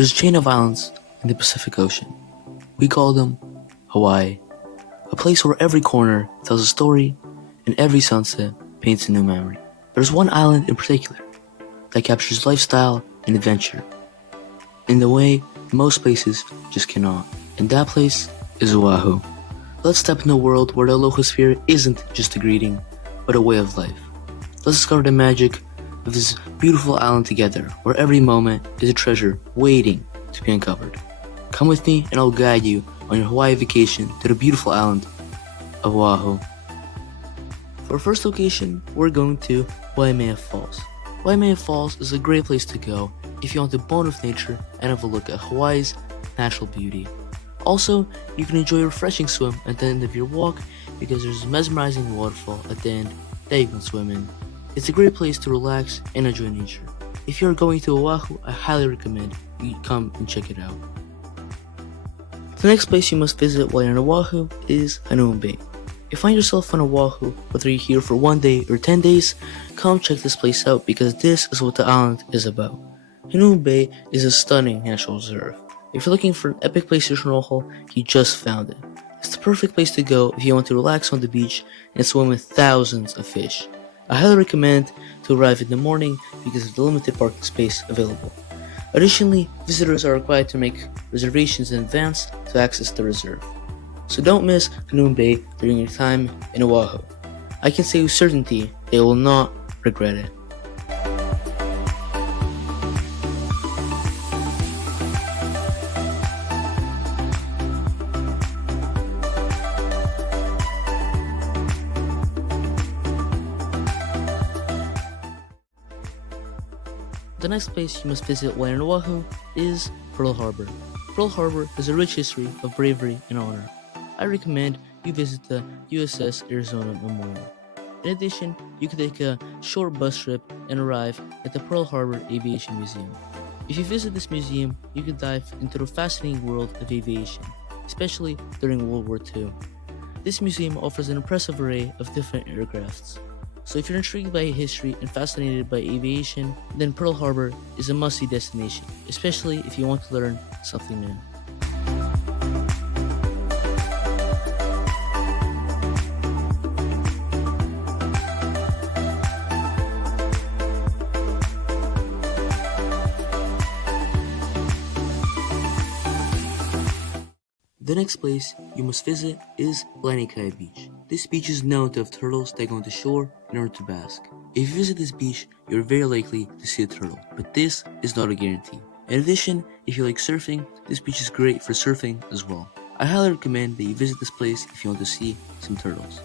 There's a chain of islands in the Pacific Ocean. We call them Hawaii, a place where every corner tells a story and every sunset paints a new memory. There's one island in particular that captures lifestyle and adventure in the way most places just cannot, and that place is Oahu. Let's step into a world where the aloha spirit isn't just a greeting, but a way of life. Let's discover the magic of this beautiful island together, where every moment is a treasure waiting to be uncovered. Come with me and I'll guide you on your Hawaii vacation to the beautiful island of Oahu. For our first location, we're going to Waimano Falls. Waimano Falls is a great place to go if you want to bond with nature and have a look at Hawaii's natural beauty. Also, you can enjoy a refreshing swim at the end of your walk because there's a mesmerizing waterfall at the end that you can swim in. It's a great place to relax and enjoy nature. If you're going to Oahu, I highly recommend you come and check it out. The next place you must visit while you're in Oahu is Hanauma Bay. If you find yourself on Oahu, whether you're here for 1 day or 10 days, come check this place out because this is what the island is about. Hanauma Bay is a stunning natural reserve. If you're looking for an epic place to snorkel, you just found it. It's the perfect place to go if you want to relax on the beach and swim with thousands of fish. I highly recommend to arrive in the morning because of the limited parking space available. Additionally, visitors are required to make reservations in advance to access the reserve. So don't miss Hanauma Bay during your time in Oahu. I can say with certainty they will not regret it. The next place you must visit while in Oahu is Pearl Harbor. Pearl Harbor has a rich history of bravery and honor. I recommend you visit the USS Arizona Memorial. In addition, you can take a short bus trip and arrive at the Pearl Harbor Aviation Museum. If you visit this museum, you can dive into the fascinating world of aviation, especially during World War II. This museum offers an impressive array of different aircrafts. So if you're intrigued by history and fascinated by aviation, then Pearl Harbor is a must-see destination, especially if you want to learn something new. The next place you must visit is Laniakea Beach. This beach is known to have turtles that go into shore in order to bask. If you visit this beach, you're very likely to see a turtle, but this is not a guarantee. In addition, if you like surfing, this beach is great for surfing as well. I highly recommend that you visit this place if you want to see some turtles.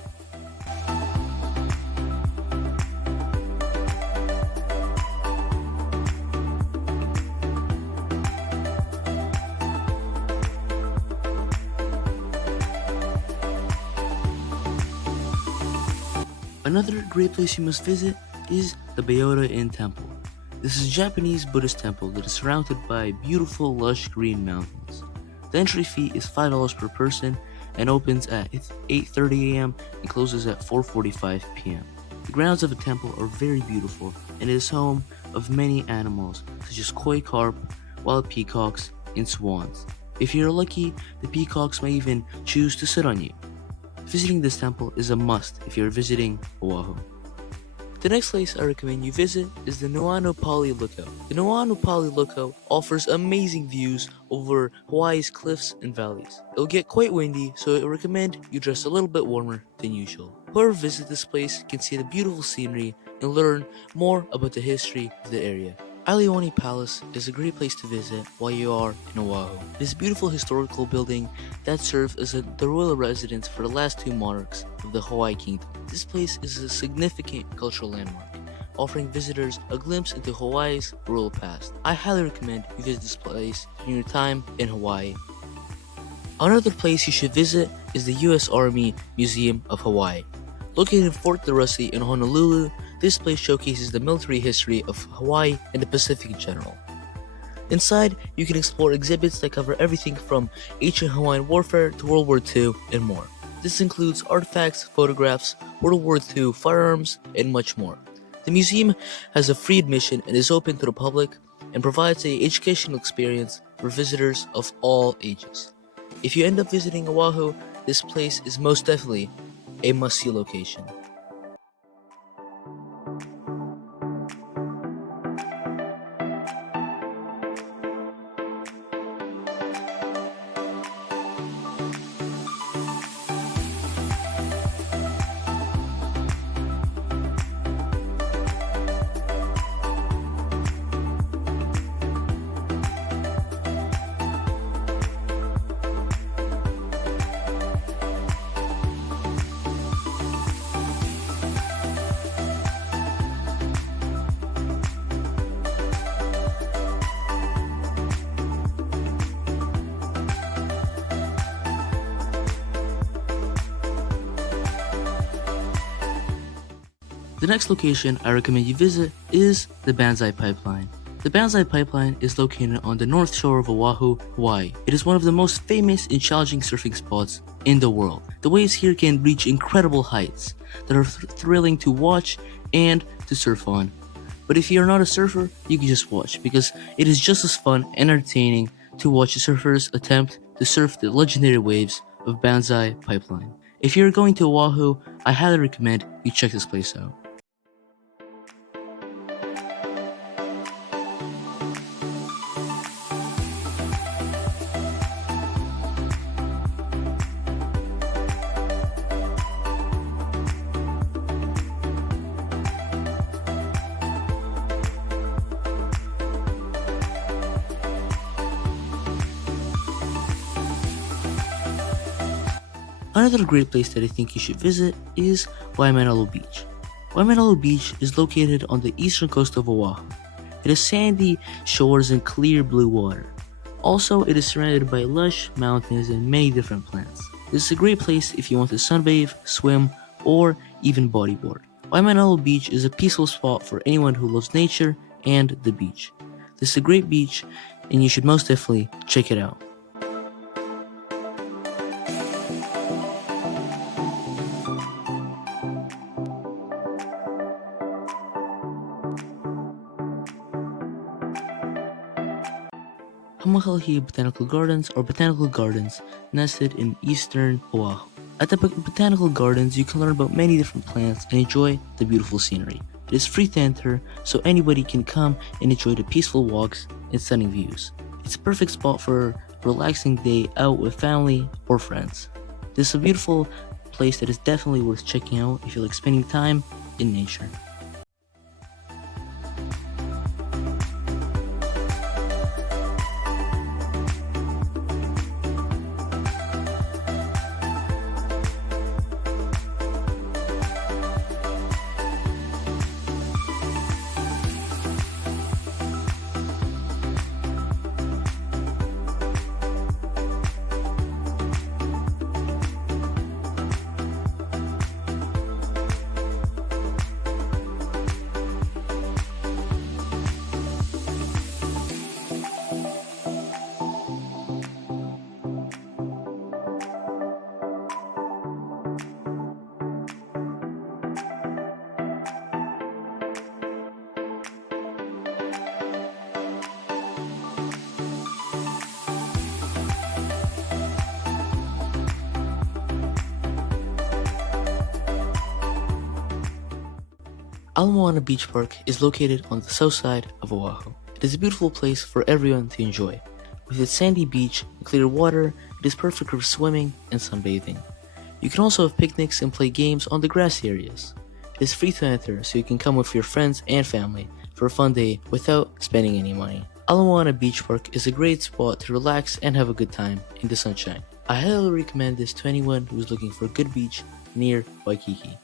Another great place you must visit is the Byodo-In Temple. This is a Japanese Buddhist temple that is surrounded by beautiful lush green mountains. The entry fee is $5 per person and opens at 8:30 a.m. and closes at 4:45 p.m. The grounds of the temple are very beautiful and it is home of many animals such as koi carp, wild peacocks, and swans. If you're lucky, the peacocks may even choose to sit on you. Visiting this temple is a must if you're visiting Oahu. The next place I recommend you visit is the Nuʻuanu Pali Lookout. The Nuʻuanu Pali Lookout offers amazing views over Hawaii's cliffs and valleys. It'll get quite windy, so I recommend you dress a little bit warmer than usual. Whoever visits this place can see the beautiful scenery and learn more about the history of the area. Iolani Palace is a great place to visit while you are in Oahu. It is a beautiful historical building that served as the royal residence for the last two monarchs of the Hawaii Kingdom. This place is a significant cultural landmark, offering visitors a glimpse into Hawaii's royal past. I highly recommend you visit this place during your time in Hawaii. Another place you should visit is the U.S. Army Museum of Hawaii. Located in Fort DeRusty in Honolulu, this place showcases the military history of Hawaii and the Pacific in general. Inside, you can explore exhibits that cover everything from ancient Hawaiian warfare to World War II and more. This includes artifacts, photographs, World War II firearms, and much more. The museum has a free admission and is open to the public, and provides an educational experience for visitors of all ages. If you end up visiting Oahu, this place is most definitely a must-see location. The next location I recommend you visit is the Banzai Pipeline. The Banzai Pipeline is located on the north shore of Oahu, Hawaii. It is one of the most famous and challenging surfing spots in the world. The waves here can reach incredible heights that are thrilling to watch and to surf on. But if you're not a surfer, you can just watch because it is just as fun and entertaining to watch surfers attempt to surf the legendary waves of Banzai Pipeline. If you're going to Oahu, I highly recommend you check this place out. Another great place that I think you should visit is Waimanalo Beach. Waimanalo Beach is located on the eastern coast of Oahu. It has sandy shores and clear blue water. Also, it is surrounded by lush mountains and many different plants. This is a great place if you want to sunbathe, swim, or even bodyboard. Waimanalo Beach is a peaceful spot for anyone who loves nature and the beach. This is a great beach, and you should most definitely check it out. Hoʻomaluhia Botanical Gardens or Botanical Gardens nested in eastern Oahu. At the Botanical Gardens, you can learn about many different plants and enjoy the beautiful scenery. It is free to enter, so anybody can come and enjoy the peaceful walks and stunning views. It's a perfect spot for a relaxing day out with family or friends. This is a beautiful place that is definitely worth checking out if you like spending time in nature. Moana Beach Park is located on the south side of Oahu. It is a beautiful place for everyone to enjoy. With its sandy beach and clear water, it is perfect for swimming and sunbathing. You can also have picnics and play games on the grassy areas. It is free to enter, so you can come with your friends and family for a fun day without spending any money. Moana Beach Park is a great spot to relax and have a good time in the sunshine. I highly recommend this to anyone who is looking for a good beach near Waikiki.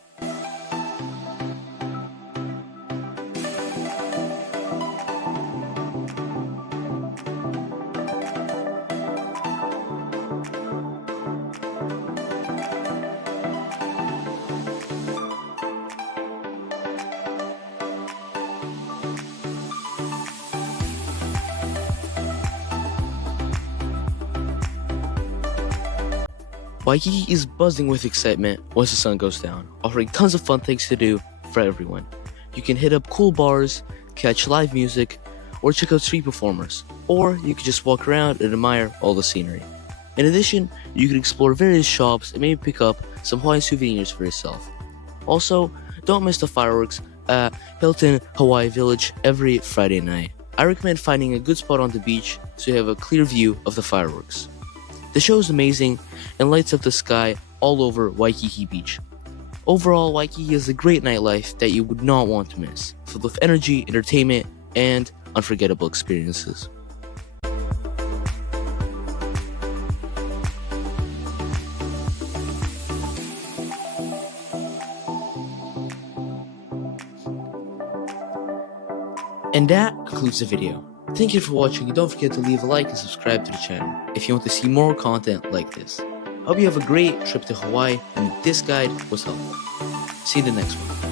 Waikiki is buzzing with excitement once the sun goes down, offering tons of fun things to do for everyone. You can hit up cool bars, catch live music, or check out street performers, or you could just walk around and admire all the scenery. In addition, you could explore various shops and maybe pick up some Hawaiian souvenirs for yourself. Also, don't miss the fireworks at Hilton Hawaii Village every Friday night. I recommend finding a good spot on the beach so you have a clear view of the fireworks. The show is amazing and lights up the sky all over Waikiki Beach. Overall, Waikiki is a great nightlife that you would not want to miss, filled with energy, entertainment, and unforgettable experiences. And that concludes the video. Thank you for watching, and don't forget to leave a like and subscribe to the channel if you want to see more content like this. Hope you have a great trip to Hawaii and this guide was helpful. See you in the next one.